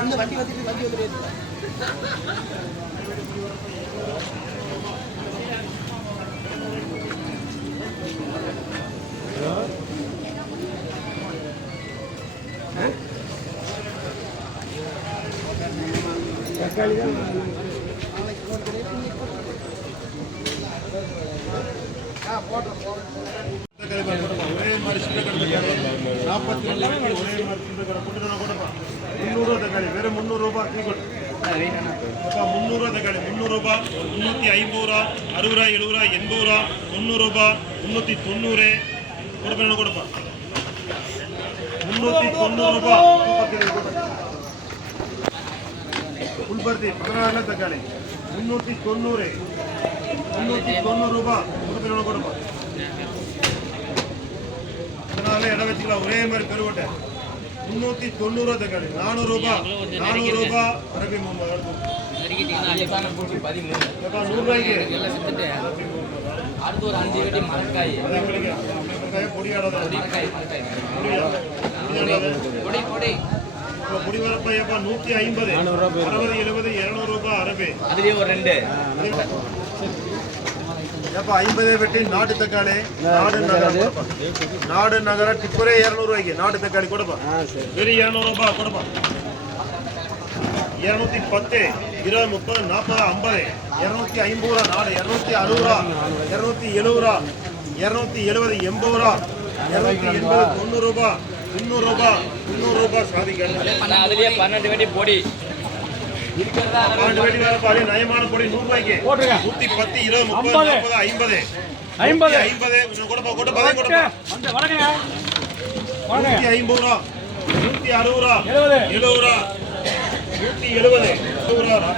இந்த வண்டி வந்துட்டு வண்டி வந்து தான் மாதிரி சின்ன கடை தக்காளி நாற்பத்தி ரெண்டு ரூபாய்க்கு ஒரே மாதிரி சின்ன கடை போட்டு நான் கொடுப்பேன் முந்நூறுரூவா தக்காளி வெறும் முந்நூறுரூபா அப்பா முந்நூறுரூவா தக்காளி. முந்நூறுரூபா முந்நூற்றி ஐம்பது ரூபா அறுபது ரூபா எழுபது ரூபா எண்பது ரூபா தொண்ணூறுரூபா முந்நூற்றி தொண்ணூறு. கொடுப்பேன் கொடுப்பா? முந்நூற்றி தொண்ணூறுரூபா புல்பருத்தி பதினாறு தக்காளி. முந்நூற்றி தொண்ணூறு. முந்நூற்றி கொடுப்பேன் கொடுப்பா? அதனால இடம் வச்சுக்கலாம். ஒரே மாதிரி பெருவட்டை. முந்நூற்றி தொண்ணூறுவா தக்காளி. நானூறு ரூபாய். நானூறு ரூபாய். அரபி அடுத்து ஒரு அஞ்சு வெட்டி மரக்காய். பொடி பொடி நூற்றி ஐம்பது. அறுபது எழுபது இரநூறு ரூபாய் அரபி அதுலயே ஒரு ரெண்டு. ஏப்பா ஐம்பதே வெட்டி நாட்டு தக்காளி நாடு நகர நாடு நகர டிப்பரே இரநூறுவாய்க்கு நாட்டு தக்காளி கொடுப்பா. வெறும் இரநூறு ரூபாய் கொடுப்பா. இரநூத்தி பத்து இருபது முப்பது நாற்பது ஐம்பது இரநூத்தி ஐம்பது ரூபா நாடு இரநூத்தி அறுபது ரூபா இரநூத்தி எழுபது ரூபா இரநூத்தி எழுபது எண்பது ரூபா இரநூத்தி எண்பது தொண்ணூறு ரூபா முந்நூறு ரூபா முந்நூறு ரூபாய் சாதிக்க அதுலயே பன்னெண்டு வெட்டி பொடி. பன்னெண்டு வெடி பாரு நயமான பொடி நூறு ரூபாய்க்கு நூத்தி பத்து இருபது முப்பது நாற்பது ஐம்பது. ஐம்பது. ஐம்பது. கொடுப்பா கொடுப்பா கொடுப்பா நூத்தி ஐம்பது ரூபா. நூத்தி அறுபது ரூபா. எழுபது. ரூபா. நூத்தி எழுபது. எழுபது ரூபா.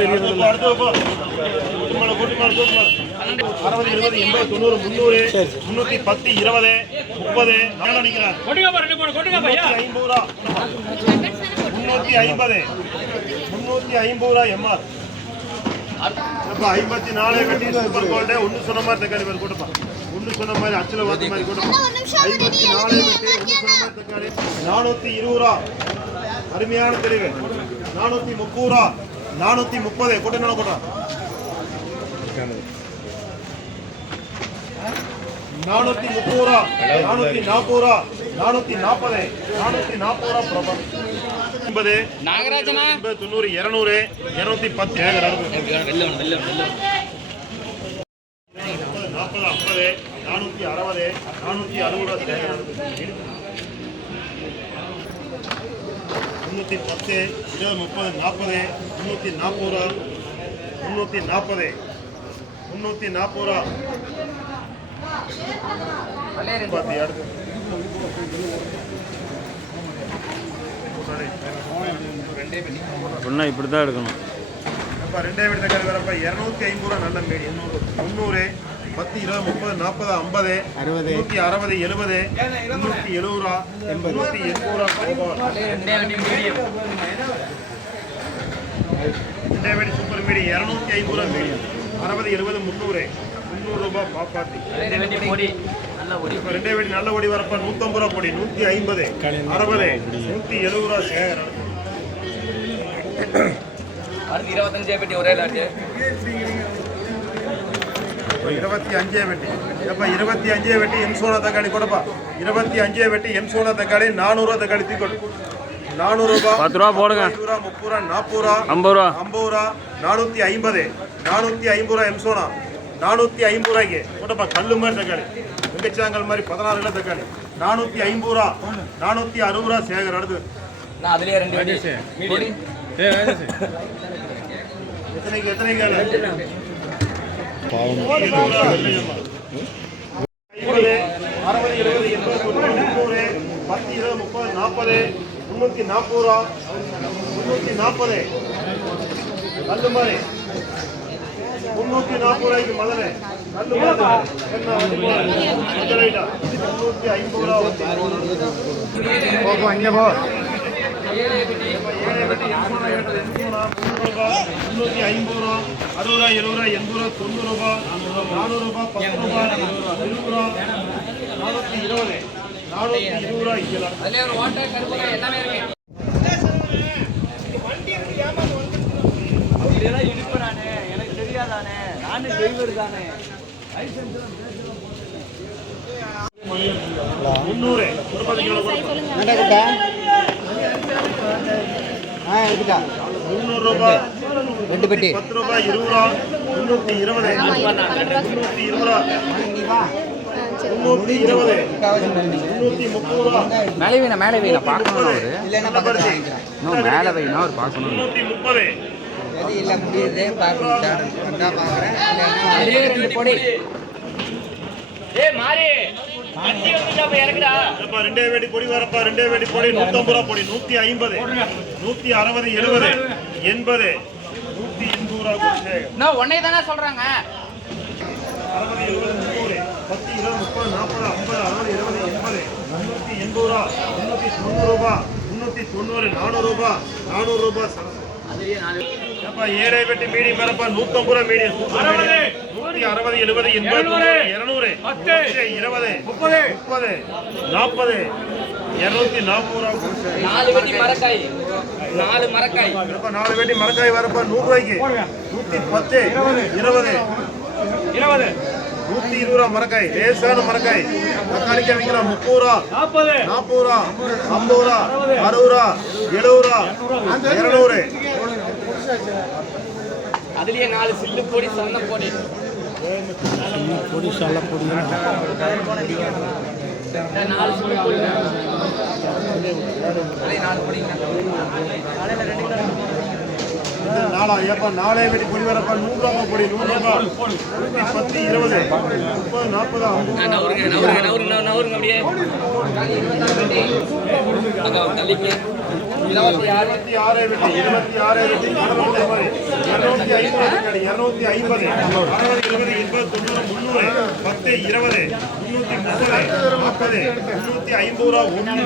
தெரியுது அடுத்து. கூட்டு கூட்டு கூட்டு மேல. அறுபது இருபது எண்பது தொண்ணூறு முந்நூறு முன்னூத்தி பத்து இருபது முப்பது நாலு நினைக்கிறேன் ஐம்பது ரூபா முன்னூத்தி ஐம்பது முன்னூத்தி ஐம்பது ரூபா எம்ஆர் ஐம்பத்தி நாலு வெட்டி சூப்பர் கோல்டு ஒன்னு சொன்ன மாதிரி தக்காளி பேர் கொடுப்பா ஒன்னு சொன்ன மாதிரி அச்சில வாத்த மாதிரி கொடுப்பா ஐம்பத்தி நாலு வெட்டி ஒன்னு சொன்ன மாதிரி தக்காளி நானூத்தி இருபது ரூபா அருமையான தெளிவு நானூத்தி முப்பது ரூபா நானூத்தி முப்பது கொண்டு என்ன கொண்டா நானூத்தி முப்பது ரூபா நானூத்தி நாற்பது ரூபா நானூத்தி நாற்பது நானூத்தி நாற்பது ரூபா பிரபா நாகராஜனா? தொண்ணூறு இருநூறு இருநூத்தி பத்து. நாற்பது ஐம்பது நானூற்றி அறுபது நானூற்றி அறுபது முந்நூற்றி பத்து இருபது முப்பது நாற்பது முந்நூற்றி நாற்பது ரூபா முந்நூற்றி நாற்பது முந்நூற்றி நாற்பது ரூபா. ஒன்றா இப்படி தான் எடுக்கணும். அப்போ ரெண்டே வீடு தக்காளி வரப்ப இரநூத்தி ஐம்பது ரூபா நல்ல மீடி முந்நூறு பத்து இருபது முப்பது நாற்பது ஐம்பது அறுபது. நூற்றி அறுபது எழுபது முந்நூற்றி எழுபது ரூபா முந்நூற்றி எண்பது ரூபா ரெண்டே வீடு சூப்பர் மீடி இரநூத்தி ஐம்பது ரூபா மீடி அறுபது எழுபது முந்நூறு. ரூபாய் பாப்பாத்தி ரெண்டே வீடு நல்ல ஒடி வரப்ப நூற்றம்பது ரூபா பொடி நூற்றி ஐம்பது அறுபது நூற்றி எழுபது ரூபா சேகரம் அடுத்து இருபத்தஞ்சே பெட்டி ஒரே லாட்டு இருபத்தி அஞ்சே வெட்டி எப்ப இருபத்தி அஞ்சே வெட்டி எம் சோனா தக்காளி கொடுப்பா. இருபத்தி அஞ்சே வெட்டி எம் சோனா தக்காளி நானூறுவா தக்காளி தூக்கி நானூறு ரூபாய் பத்து ரூபா போடுங்க. ரூபா முப்பது ரூபா நாற்பது ரூபா ஐம்பது ரூபா. ஐம்பது ரூபா நானூற்றி ஐம்பது நானூற்றி ஐம்பது ரூபா எம் சோனா நானூற்றி ஐம்பது ரூபாய்க்கு. போட்டப்பா கல்லு மாதிரி தக்காளி. வெங்கச்சாங்கல் மாதிரி பதினாறு கிலோ தக்காளி. நானூற்றி ஐம்பது ரூபா. நானூற்றி அறுபது ரூபா சேகர் அடுத்து. நான் அதுலயே ரெண்டு எத்தனைக்கு எத்தனை கிலோ ஐம்பது அறுபது எழுபது எண்பது தொண்ணூறு முந்நூறு பத்து இருபது முப்பது நாற்பது முந்நூற்றி நாற்பது ரூபா. முந்நூற்றி நாற்பது. கல்லு மாதிரி. முன்னூத்தி நாற்பது ரூபாய்க்கு மதுரை கல்லு மாதிரி என்ன வந்து மதுரைடா முந்நூற்றி ஐம்பது ஐம்பது ரூபா அறுபது ரூபா எழுபது ரூபா எண்பது ரூபா தொண்ணூறு ரூபா நானூறு ரூபா பத்து ரூபா இருபது ரூபா இருபது நானூத்தி இருபது ரூபா இங்கே எல்லாமே இருக்கு. நானு டிரைவர் தானே. முந்நூறு. ஒரு பத்து கிலோ ஆ எடுத்துட்டா முந்நூறு ரூபாய் ரெண்டு பெட்டி. பத்து ரூபாய் இருபது ரூபா. முந்நூற்றி இருபது. முந்நூற்றி இருபது. ரூபா முந்நூற்றி இருபது. முந்நூற்றி முப்பது ரூபா. மேலே வைண்ணா மேலே வைண்ணா பார்க்கணும் அவரு. மேலே வைண்ணா அவர் பார்க்கணும். முந்நூற்றி முப்பது. எது இல்லை முடியுது. பார்க்கணும் பார்க்குறேன். ரெண்டு மாறி. வேடி பொடி வரப்பா ரெண்டே வேடி பொடி. நூற்றம்பது ரூபா பொடி. நூற்றி ஐம்பது. நூற்றி அறுபது எழுபது. எண்பது. நூற்றி எண்பது ரூபா கொடுத்து நான் உன்னை தானே சொல்றாங்க. அறுபது எழுபது முந்நூறு பத்து இருபது முப்பது நாற்பது ஐம்பது அறுபது எழுபது எண்பது. முந்நூற்றி எண்பது ரூபா. முந்நூற்றி தொண்ணூறு ரூபா. முந்நூற்றி தொண்ணூறு நானூறு ரூபா. நானூறு ரூபா அப்பா ஏழை வெட்டி மீடியம் வரப்பா நூற்றம்பது ரூபா மீடியம் நூற்றி அறுபது எழுபது எண்பது இருநூறு இருபது முப்பது முப்பது நாற்பது இருநூத்தி நாற்பது ரூபா. நாலு வெட்டி மரக்காய் நாலு மரக்காய். நாலு வெட்டி மரக்காய் வரப்பா நூறு ரூபாய்க்கு நூற்றி பத்து இருபது. இருபது. நூற்றி இருபது ரூபா மரக்காய் லேசான மரக்காய். தக்காளிக்காய் வைக்கலாம் முப்பது ரூபா. நாற்பது. நாற்பது ரூபா ஐம்பது ரூபா அறுபது ரூபா எழுபது ரூபா இருநூறு. அதுலயே நாலு சில்லு பொடி சொன்ன பொடி. இந்த நாலு சில்லு பொடி. நாலு நாலா ஏப்பா நாலே வெட்டி பொடி வரப்பா நூறு ரூபா பொடி நூறு ரூபா நூற்றி பத்து இருபது. முப்பது நாற்பது? ஐம்பது நவருங்க நவருங்க நவருங்க நவருங்க அப்படியே. அக்கா, தள்ளிக்க. இருபத்தி ஆறு இருபத்தி ஆறு இருநூத்தி ஐம்பது இருநூத்தி ஐம்பது அறுபது இருபது எண்பது தொண்ணூறு முந்நூறு பத்து இருபது முன்னூத்தி முப்பது நாற்பது முன்னூத்தி ஐம்பது ரூபா ஒன்று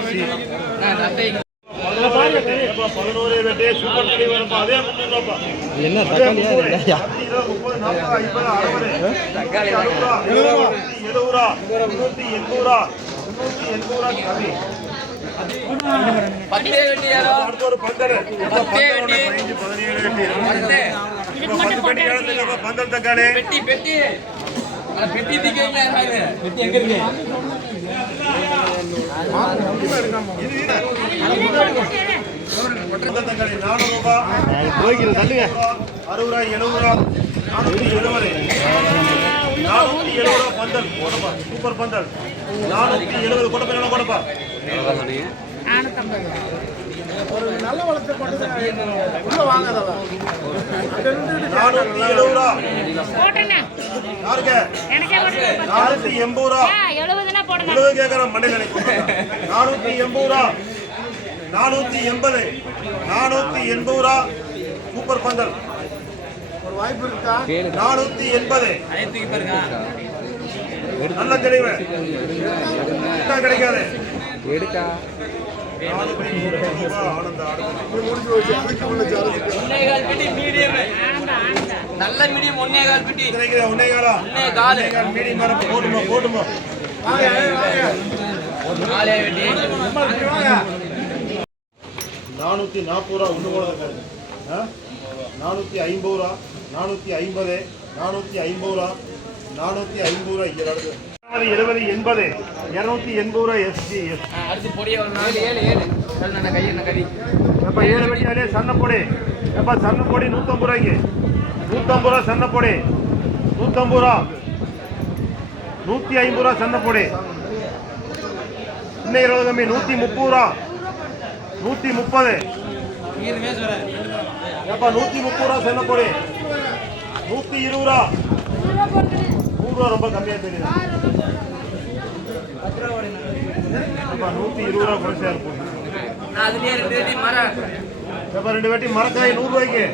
பதினோரு வெட்டி சூப்பர் அதே என்ன தக்காளியா முப்பது நாற்பது ஐம்பது அறுபது தக்காளி ரூபா எழுபது ரூபா முன்னூத்தி எண்பது ரூபா முன்னூத்தி எண்பது ரூபா பத்தே வெட்டி யாரோ வெட்டி பந்தல் தக்காளி பெட்டி பெட்டி பெட்டி பெட்டி எங்க இருக்கு ரூபாய் தள்ளுங்க அறுபது ரூபாய் எழுபது எழுபது நானூத்தி எழுபது ரூபா. பந்தல் கொடுப்பா சூப்பர் பந்தல் நானூத்தி எழுபது கொடுப்பா என்ன கொடுப்பா நானூத்தி எழுபது ரூபா போட்டுண்ணே யாருக்கு எனக்கே போட்டு நானூத்தி எண்பது ரூபா. எழுபது கேட்கறேன் மண்டையில் நானூத்தி எண்பது ரூபா. நானூத்தி எண்பது நானூத்தி எண்பது ரூபா. சூப்பர் பந்தல். வாய்ப்பு இருக்கா? நானூத்தி எண்பது. நல்ல தெளிவு. கிடைக்காது. எடுக்கா. நானூத்தி நல்ல மீடியம் ஒன்னே கால் பெட்டி. கிடைக்குதா ஒன்னே காலா? ஒன்னே காலு. மீடியம் போட்டுமா போட்டுமா. நானூற்றி நாற்பது ரூபா இருக்காது ஆ? நானூற்றி ஐம்பது ரூபா நானூற்றி ஐம்பது நானூற்றி ஐம்பது ரூபா நானூற்றி ஐம்பது ரூபா இருபது எழுபது எண்பது இரநூத்தி எண்பது ரூபா எஸ்டி எஸ். அடுத்து பொடியை நாலு ஏழு ஏழு. நான் கை என்ன கறி. எப்போ ஏழு வெட்டியாலே சன்னப்பொடி எப்போ சன்னப்பொடி நூற்றம்பது ரூபாய்க்கு நூற்றம்பது ரூபா சன்னப்பொடி நூற்றம்பது ரூபா. நூற்றி ஐம்பது ரூபா சன்னப்பொடி இன்னும் இருபது கம்மி நூற்றி முப்பது ரூபா. நூற்றி முப்பது. எப்பா நூற்றி முப்பது ரூபா சன்னப்பொடி நூற்றி இருபது ரூபா நூறு ரூபா ரொம்ப கம்மியாக தெரியுது எப்பா நூற்றி இருபது ரூபா குறைச்சா இருக்கும் நான் அதுலயே ரெண்டு வெட்டி மரக்காய் நூறு ரூபாய்க்கு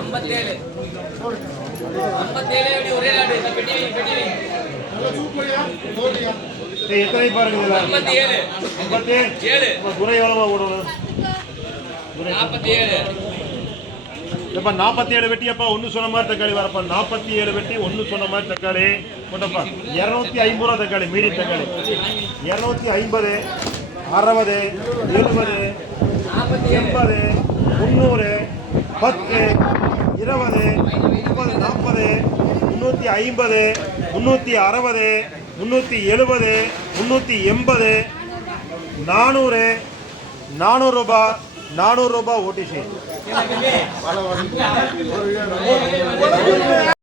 ஐம்பத்தேழு ஐம்பத்தேழு ஒரே லாட்டு பெட்டி வைங்க, பெட்டி வைங்க. எத்தனை பாருங்க ஐம்பத்தி ஏழு ஐம்பத்தி ஏழு. துறை எவ்வளவா ஓடணும் நாற்பத்தி ஏழு இப்ப நாற்பத்தி ஏழு வெட்டி அப்பா ஒன்று சொன்ன மாதிரி தக்காளி வரப்பா. நாற்பத்தி ஏழு வெட்டி ஒன்று சொன்ன மாதிரி தக்காளி. போட்டப்பா இரநூத்தி ஐம்பது ரூபா தக்காளி மீடியம் தக்காளி. இரநூத்தி ஐம்பது அறுபது எழுபது எண்பது முந்நூறு பத்து இருபது முப்பது நாற்பது முந்நூற்றி ஐம்பது முந்நூற்றி அறுபது முந்நூற்றி எழுபது முந்நூற்றி எண்பது நானூறு நானூறு நானூறுரூபா நானூறு ஓடிசி